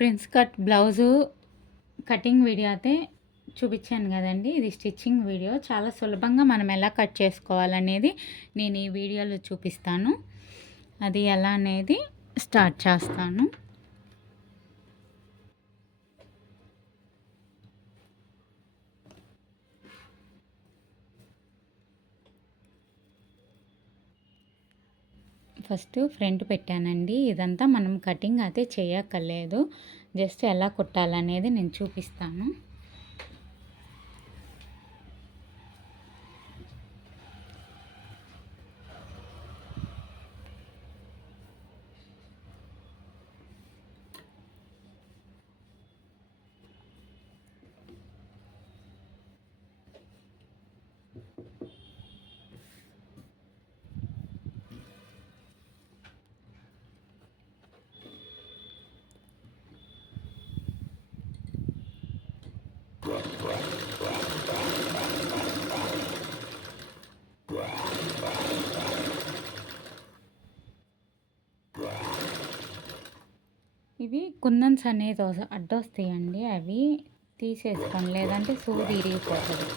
Prince cut blouse cutting video అయితే చూపించాను కదండి. ఇది స్టిచ్చింగ్ వీడియో. చాలా సులభంగా మనం ఎలా కట్ చేసుకోవాలనేది నేను ఈ వీడియోలో చూపిస్తాను. అది ఎలా అనేది స్టార్ట్ చేస్తాను. ఫస్ట్ ఫ్రంట్ పెట్టానండి. ఇదంతా మనం కటింగ్ అయితే చేయక్కర్లేదు. జస్ట్ ఎలా కుట్టాలనేది నేను చూపిస్తాను. ఇవి కుందన్స్ అనేది అడ్డొస్తాయండి. అవి తీసేసుకోండి, లేదంటే సూది ఇరిగిపోతుంది.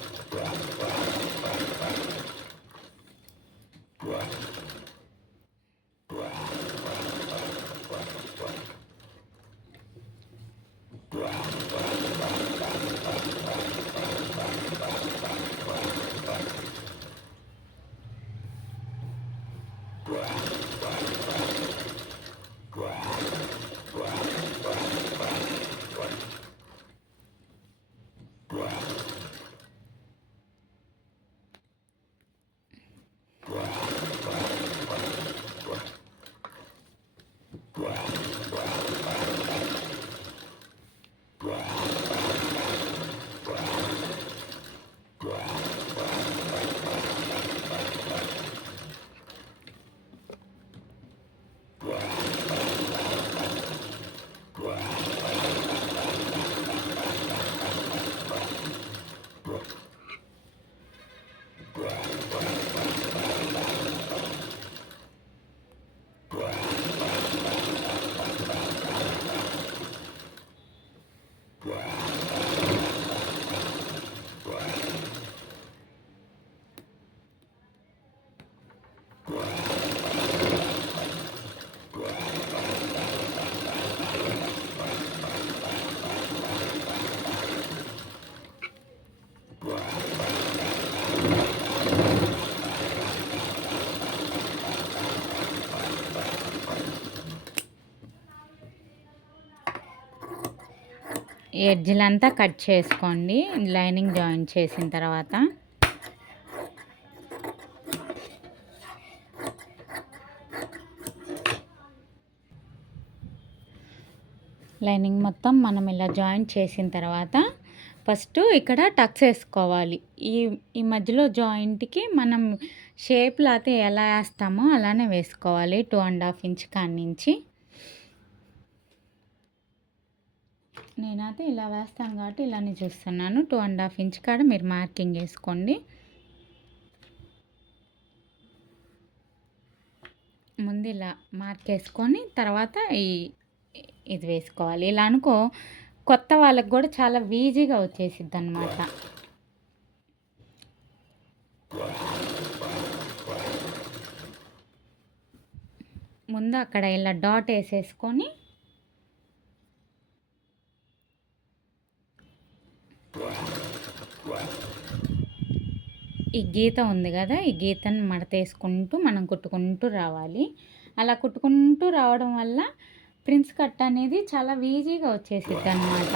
ఎడ్జ్లంతా కట్ చేసుకోండి లైనింగ్ జాయిన్ చేసిన తర్వాత. లైనింగ్ మొత్తం మనం ఇలా జాయిన్ చేసిన తర్వాత ఫస్ట్ ఇక్కడ టక్స్ వేసుకోవాలి. ఈ మధ్యలో జాయింట్కి మనం షేప్లో అయితే ఎలా వేస్తామో అలానే వేసుకోవాలి. 2.5 ఇంచ్ కాడి నుంచి. నేనైతే ఇలా వేస్తాను కాబట్టి ఇలానే చూస్తున్నాను. 2.5 ఇంచ్ కాడ మీరు మార్కింగ్ వేసుకోండి. ముందు ఇలా మార్క్ వేసుకొని తర్వాత ఇది వేసుకోవాలి. ఇలా అనుకో కొత్త వాళ్ళకి కూడా చాలా ఈజీగా వచ్చేసిద్ది అన్నమాట. ముందు అక్కడ ఇలా డాట్ వేసేసుకొని ఈ గీత ఉంది కదా, ఈ గీతను మడతేసుకుంటూ మనం కుట్టుకుంటూ రావాలి. అలా కుట్టుకుంటూ రావడం వల్ల ప్రిన్స్ కట్ అనేది చాలా ఈజీగా వచ్చేసిద్ది అన్నమాట.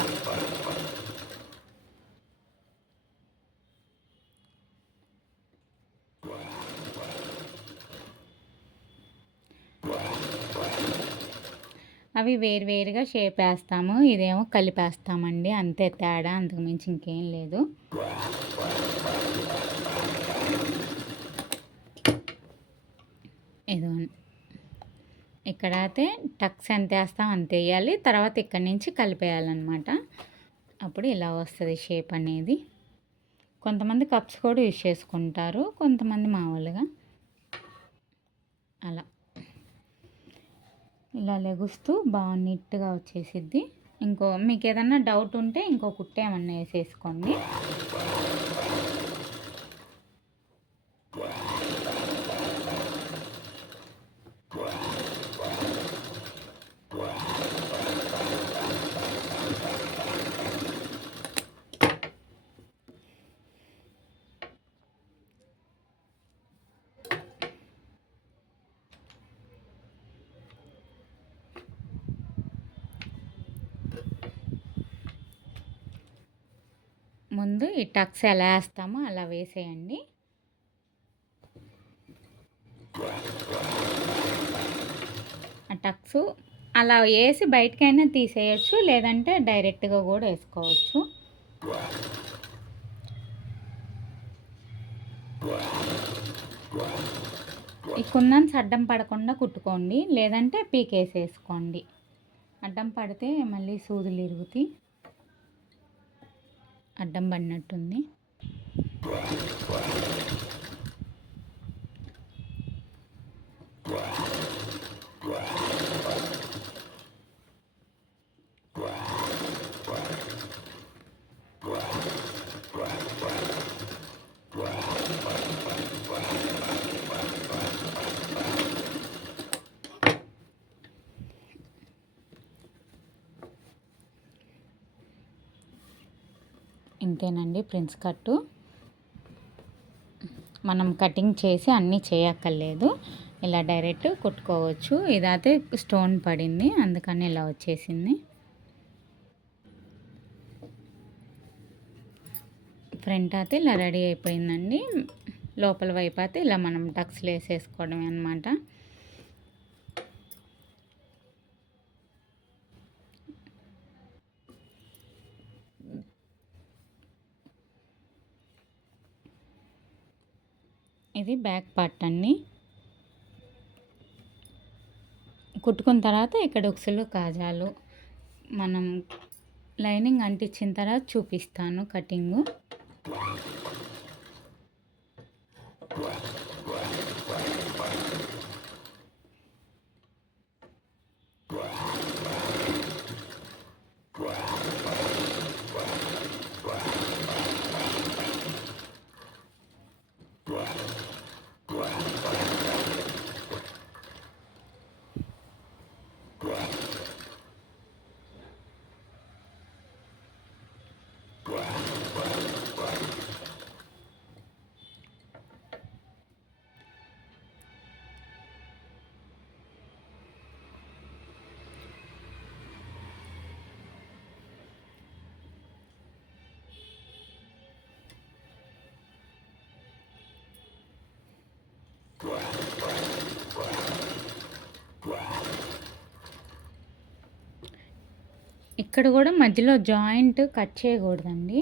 అవి వేరువేరుగా షేప్ వేస్తాము, ఇదేమో కలిపేస్తామండి. అంతే తేడా, అంతకు మించి ఇంకేం లేదు. ఇదో ఇక్కడ అయితే టక్స్ ఎంత వేస్తాం అంత వేయాలి. తర్వాత ఇక్కడి నుంచి కలిపేయాలన్నమాట. అప్పుడు ఇలా వస్తుంది షేప్ అనేది. కొంతమంది కప్స్ కూడా యూజ్ చేసుకుంటారు, కొంతమంది మామూలుగా అలా ఇలా లెగుస్తూ బాగా నీట్గా వచ్చేసిద్ది. మీకు ఏదన్నా డౌట్ ఉంటే ఇంకో కుట్టు ఏమన్నా వేసేసుకోండి. ముందు ఈ టక్స్ ఎలా వేస్తామో అలా వేసేయండి. ఆ టక్స్ అలా వేసి బయటకైనా తీసేయచ్చు, లేదంటే డైరెక్ట్గా కూడా వేసుకోవచ్చు. ఈ కుందన్స్ అడ్డం పడకుండా కుట్టుకోండి, లేదంటే పీకేసేసుకోండి. అడ్డం పడితే మళ్ళీ సూదులు ఇరుగుతాయి. అడ్డం పడినట్టుంది. ఇంతేనండి ప్రిన్స్ కట్టు. మనం కటింగ్ చేసి అన్నీ చేయక్కర్లేదు, ఇలా డైరెక్ట్ కుట్టుకోవచ్చు. ఇదైతే స్టోన్ పడింది, అందుకని ఇలా వచ్చేసింది. ఫ్రంట్ అయితే ఇలా రెడీ అయిపోయిందండి. లోపల వైపు అయితే ఇలా మనం టక్స్లు వేసేసుకోవడమే అనమాట. ఇది బ్యాక్ పార్ట్ అండి. కుట్టుకున్న తర్వాత ఇక్కడ ఉక్సులు కాజాలు మనం లైనింగ్ అంటించిన తర్వాత చూపిస్తాను కటింగు. ఇక్కడ కూడా మధ్యలో జాయింట్ కట్ చేయకూడదండి.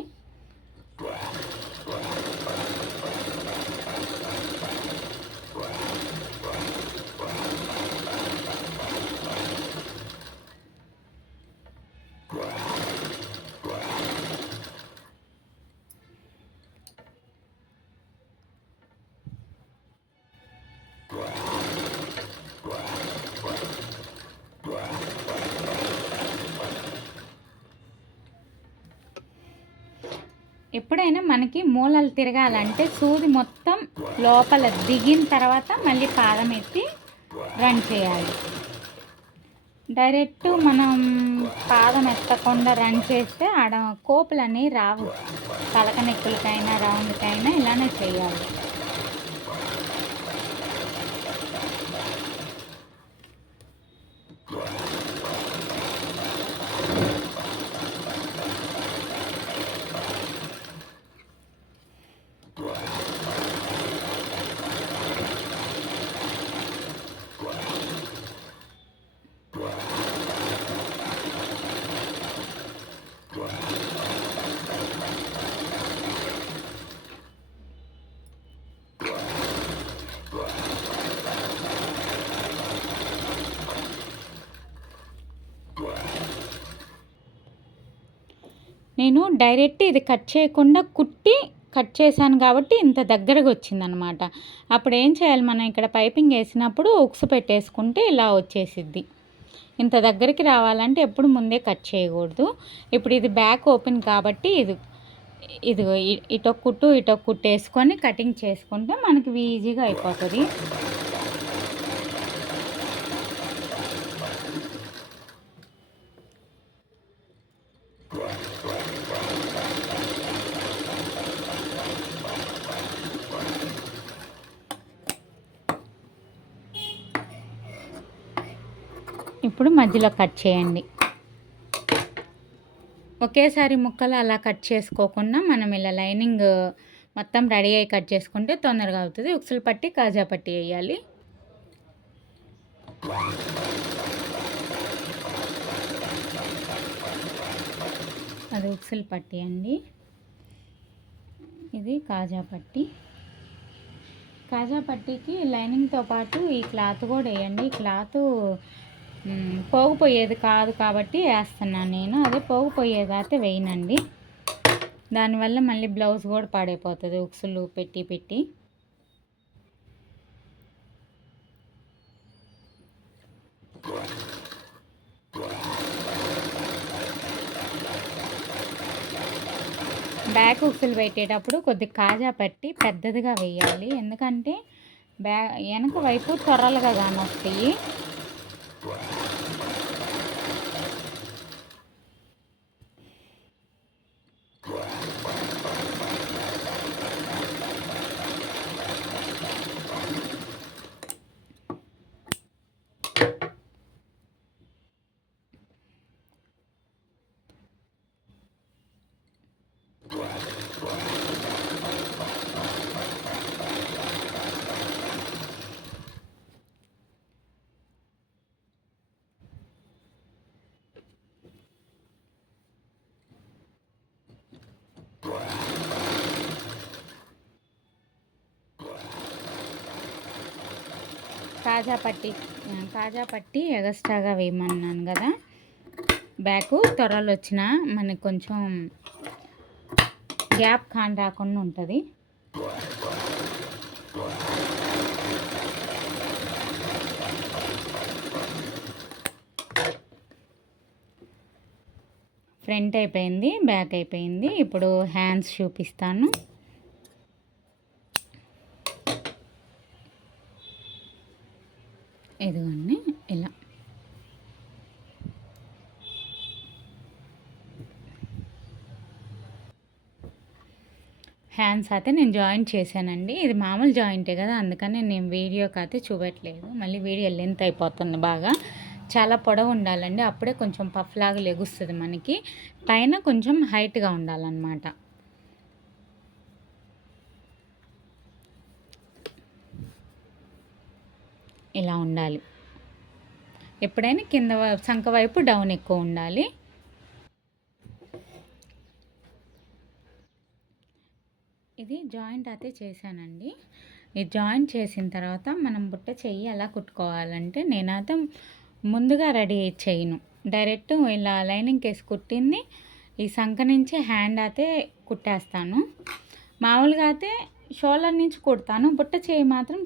ఎప్పుడైనా మనకి మూలలు తిరగాలంటే సూది మొత్తం లోపల దిగిన తర్వాత మళ్ళీ పాదం ఎత్తి రన్ చేయాలి. డైరెక్ట్ మనం పాదం ఎత్తకుండా రన్ చేస్తే ఆడ కోపులని రావు. పలక నెక్కులకైనా రౌండ్కైనా ఇలానే చేయాలి. నేను డైరెక్ట్ ఇది కట్ చేయకుండా కుట్టి కట్ చేశాను కాబట్టి ఇంత దగ్గరగా వచ్చిందనమాట. అప్పుడు ఏం చేయాలి, మనం ఇక్కడ పైపింగ్ వేసినప్పుడు ఉక్సు పెట్టేసుకుంటే ఇలా వచ్చేసిద్ది. ఇంత దగ్గరికి రావాలంటే ఎప్పుడు ముందే కట్ చేయకూడదు. ఇప్పుడు ఇది బ్యాక్ ఓపెన్ కాబట్టి ఇదిగో ఇటొక కుట్టు ఇటొక కుట్టు వేసుకొని కటింగ్ చేసుకుంటే మనకి ఈజీగా అయిపోతుంది. ఇప్పుడు మధ్యలో కట్ చేయండి. ఒకేసారి ముక్కలు అలా కట్ చేసుకోకుండా మనం ఇలా లైనింగ్ మొత్తం రెడీ అయ్యి కట్ చేసుకుంటే తొందరగా అవుతుంది. ఉక్సులు పట్టి కాజా పట్టి వేయాలి. అది ఉక్సులు పట్టి అండి, ఇది కాజా పట్టి. కాజా పట్టీకి లైనింగ్తో పాటు ఈ క్లాత్ కూడా వేయండి. ఈ క్లాత్ పోగిపోయేది కాదు కాబట్టి వేస్తున్నాను నేను. అదే పోగిపోయేది అయితే వేయనండి, దానివల్ల మళ్ళీ బ్లౌజ్ కూడా పాడైపోతుంది ఉక్సులు పెట్టి పెట్టి. బ్యాక్ ఉక్సులు పెట్టేటప్పుడు కొద్ది కాజా పట్టి పెద్దదిగా వేయాలి, ఎందుకంటే వెనక వైపు త్వరలుగా కానొస్తాయి. కాజా పట్టి ఎగస్ట్రాగా వేయమన్నాను కదా. బ్యాకు త్వరలు వచ్చిన మనకు కొంచెం గ్యాప్ కాని రాకుండా ఉంటుంది. ఫ్రంట్ అయిపోయింది, బ్యాక్ అయిపోయింది. ఇప్పుడు హ్యాండ్స్ చూపిస్తాను. ఇదిగోండి ఇలా హ్యాండ్స్ అయితే నేను జాయింట్ చేశానండి. ఇది మామూలు జాయింటే కదా, అందుకని నేను వీడియోకి అయితే చూపెట్టలేదు. మళ్ళీ వీడియో లెంత్ అయిపోతుంది బాగా. చాలా పొడవు ఉండాలండి, అప్పుడే కొంచెం పఫ్ లాగా లెగుస్తుంది మనకి. పైన కొంచెం హైట్గా ఉండాలన్నమాట. ఇలా ఉండాలి. ఎప్పుడైనా కింద సంక వైపు డౌన్ ఎక్కువ ఉండాలి. ఇది జాయింట్ అయితే చేశానండి. ఈ జాయింట్ చేసిన తర్వాత మనం బుట్ట చెయ్యి ఎలా కుట్టుకోవాలంటే, నేనైతే ముందుగా రెడీ చేయను, డైరెక్ట్ ఇలా లైనింగ్ వేసి కుట్టింది ఈ సంక నుంచి హ్యాండ్ అయితే కుట్టేస్తాను. మామూలుగా అయితే షోల్డర్ నుంచి కుడతాను, బుట్ట చెయ్యి మాత్రం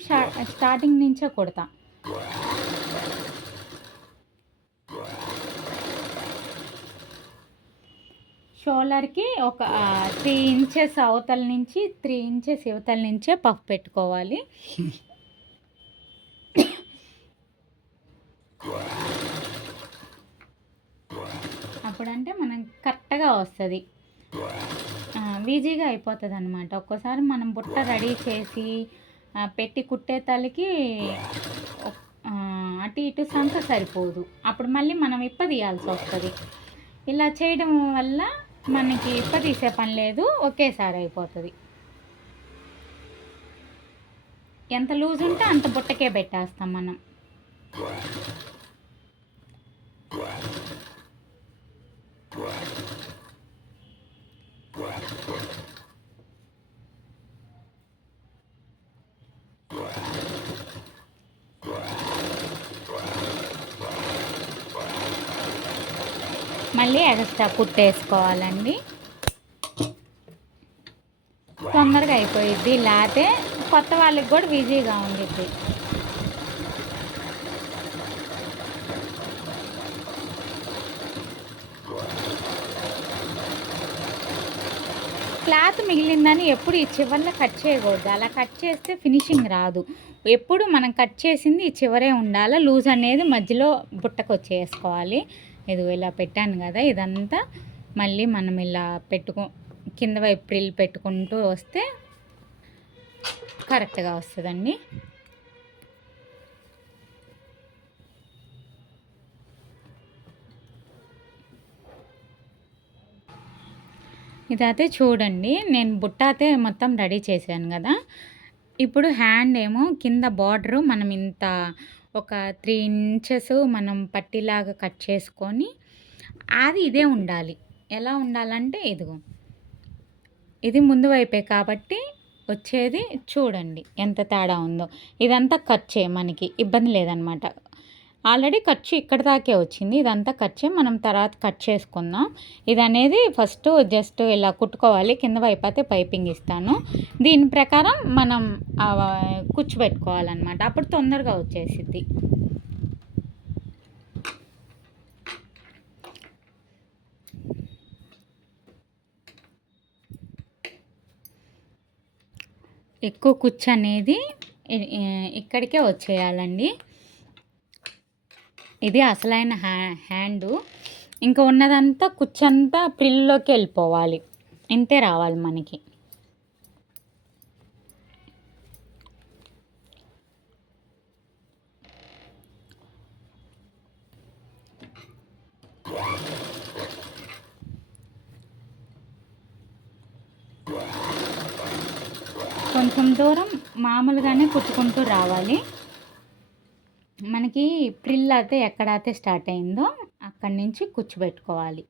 స్టార్టింగ్ నుంచే కుడతా. షోల్డర్కి ఒక 3 ఇంచెస్ అవతల నుంచి 3 ఇంచెస్ యువతల నుంచే పఫ్ పెట్టుకోవాలి. అప్పుడంటే మనం కరెక్ట్గా వస్తుంది, ఈజీగా అయిపోతుంది అనమాట. ఒక్కోసారి మనం బుట్ట రెడీ చేసి పెట్టి కుట్టే తలకి అటు ఇటు సంక సరిపోదు, అప్పుడు మళ్ళీ మనం తీయాల్సి వస్తుంది. ఇలా చేయడం వల్ల మనకి తీసే పని లేదు, ఒకేసారి అయిపోతుంది. ఎంత లూజ్ ఉంటే అంత బుట్టకే పెట్టేస్తాం మనం. మళ్ళీ ఎక్స్ట్రా కుట్టేసుకోవాలండి, తొందరగా అయిపోయిద్ది. లేకపోతే కొత్త వాళ్ళకి కూడా ఈజీగా ఉండిద్ది. క్లాత్ మిగిలిందని ఎప్పుడు ఈ చివర్లో కట్ చేయకూడదు. అలా కట్ చేస్తే ఫినిషింగ్ రాదు. ఎప్పుడు మనం కట్ చేసింది ఈ చివరే ఉండాలి. లూజ్ అనేది మధ్యలో బుట్టకు వచ్చేసుకోవాలి. ఇదిగో ఇలా పెట్టాను కదా, ఇదంతా మళ్ళీ మనం ఇలా కింద వైపు ప్రిల్ పెట్టుకుంటూ వస్తే కరెక్ట్గా వస్తుందండి. ఇదైతే చూడండి, నేను బుట్ట అయితే మొత్తం రెడీ చేశాను కదా. ఇప్పుడు హ్యాండ్ ఏమో కింద బార్డరు మనం ఇంత ఒక 3 ఇంచెస్ మనం పట్టీలాగా కట్ చేసుకొని అది ఇదే ఉండాలి. ఎలా ఉండాలంటే ఇదిగో ఇది ముందు వైపే కాబట్టి వచ్చేది చూడండి ఎంత తేడా ఉందో. ఇదంతా ఖర్చే, మనకి ఇబ్బంది లేదనమాట. ఆల్రెడీ ఖర్చు ఇక్కడ దాకే వచ్చింది, ఇదంతా ఖర్చే. మనం తర్వాత కట్ చేసుకుందాం. ఇది అనేది ఫస్ట్ జస్ట్ ఇలా కుట్టుకోవాలి. కింద వైపు అయితే పైపింగ్ ఇస్తాను. దీని ప్రకారం మనం కూర్చోబెట్టుకోవాలన్నమాట. అప్పుడు తొందరగా వచ్చేసిద్ది. ఎక్కువ కుచ్చు అనేది ఇక్కడికే వచ్చేయాలండి. ఇది అసలైన హ్యాండు. ఇంకా ఉన్నదంతా కుచ్చంతా ప్రిల్లోకి వెళ్ళిపోవాలి. ఇంతే రావాలి మనకి. కొంచెం దూరం మామూలుగానే కుట్టుకుంటూ రావాలి. మనకి ప్రిల్ అయితే ఎక్కడైతే స్టార్ట్ అయిందో అక్కడి నుంచి కూర్చోబెట్టుకోవాలి.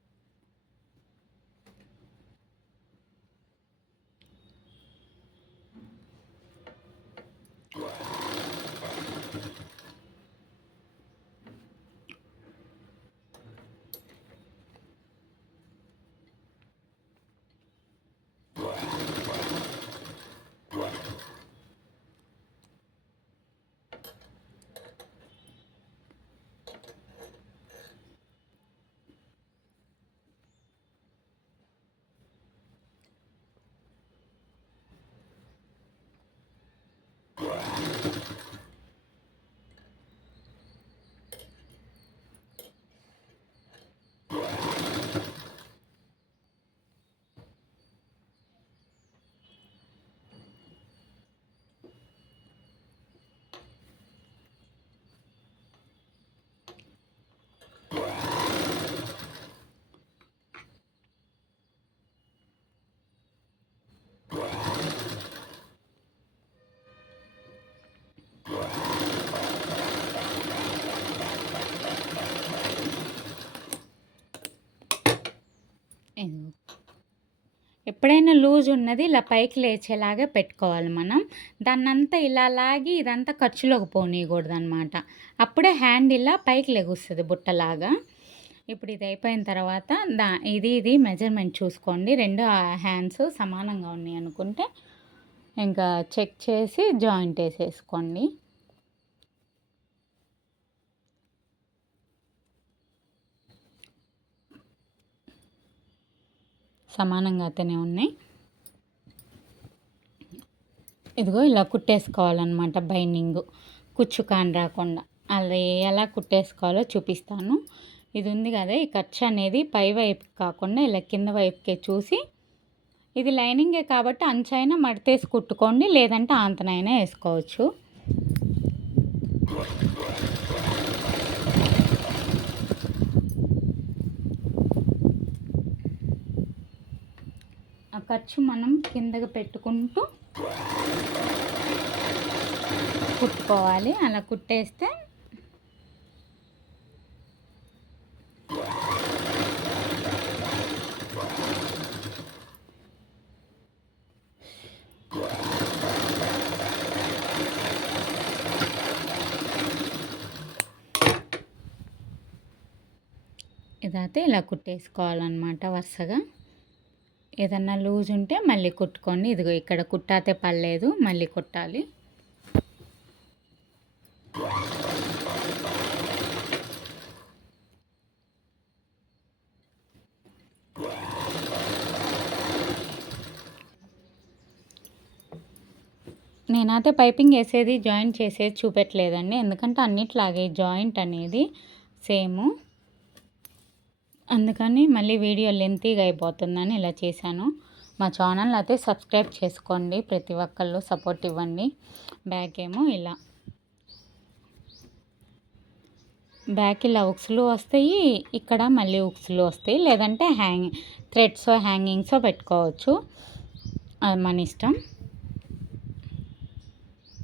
ఎప్పుడైనా లూజ్ ఉన్నది ఇలా పైకి లేచేలాగా పెట్టుకోవాలి మనం. దాన్నంతా ఇలా లాగి ఇదంతా ఖర్చులోకి పోనీయకూడదు అనమాట. అప్పుడే హ్యాండ్ ఇలా పైకి లెగుస్తుంది బుట్టలాగా. ఇప్పుడు ఇది అయిపోయిన తర్వాత ఇది మెజర్మెంట్ చూసుకోండి. 2 హ్యాండ్స్ సమానంగా ఉన్నాయి అనుకుంటే ఇంకా చెక్ చేసి జాయింట్ వేసేసుకోండి. సమానంగా అయితేనే ఉన్నాయి. ఇదిగో ఇలా కుట్టేసుకోవాలన్నమాట. బైండింగ్ కుచ్చు కాని రాకుండా అది ఎలా కుట్టేసుకోవాలో చూపిస్తాను. ఇది ఉంది కదా, ఈ ఖర్చు అనేది పై వైపు కాకుండా ఇలా కింద వైపుకే చూసి, ఇది లైనింగే కాబట్టి అంచైనా మడతేసి కుట్టుకోండి, లేదంటే ఆంతనైనా వేసుకోవచ్చు. ఆ ఖర్చు మనం కిందకి పెట్టుకుంటూ కుట్టుకోవాలి. అలా కుట్టేస్తే ఇదైతే ఇలా కుట్టేసుకోవాలన్నమాట వరుసగా. ఏదన్నా లూజ్ ఉంటే మళ్ళీ కుట్టుకోండి. ఇదిగో ఇక్కడ కుట్టాతే పడలేదు, మళ్ళీ కుట్టాలి. నేనైతే పైపింగ్ వేసేది జాయింట్ చేసేది చూపెట్టలేదండి, ఎందుకంటే అన్నిట్లాగే జాయింట్ అనేది సేము, అందుకని మళ్ళీ వీడియో లెంతీగా అయిపోతుందని ఇలా చేశాను. మా ఛానల్ అయితే సబ్స్క్రైబ్ చేసుకోండి, ప్రతి ఒక్కళ్ళు సపోర్ట్ ఇవ్వండి. బ్యాక్ ఏమో ఇలా, బ్యాక్ ఇలా ఉక్స్లు వస్తాయి, ఇక్కడ మళ్ళీ ఉక్స్లు వస్తాయి, లేదంటే థ్రెడ్స్ హ్యాంగింగ్స్ పెట్టుకోవచ్చు, అది మన ఇష్టం.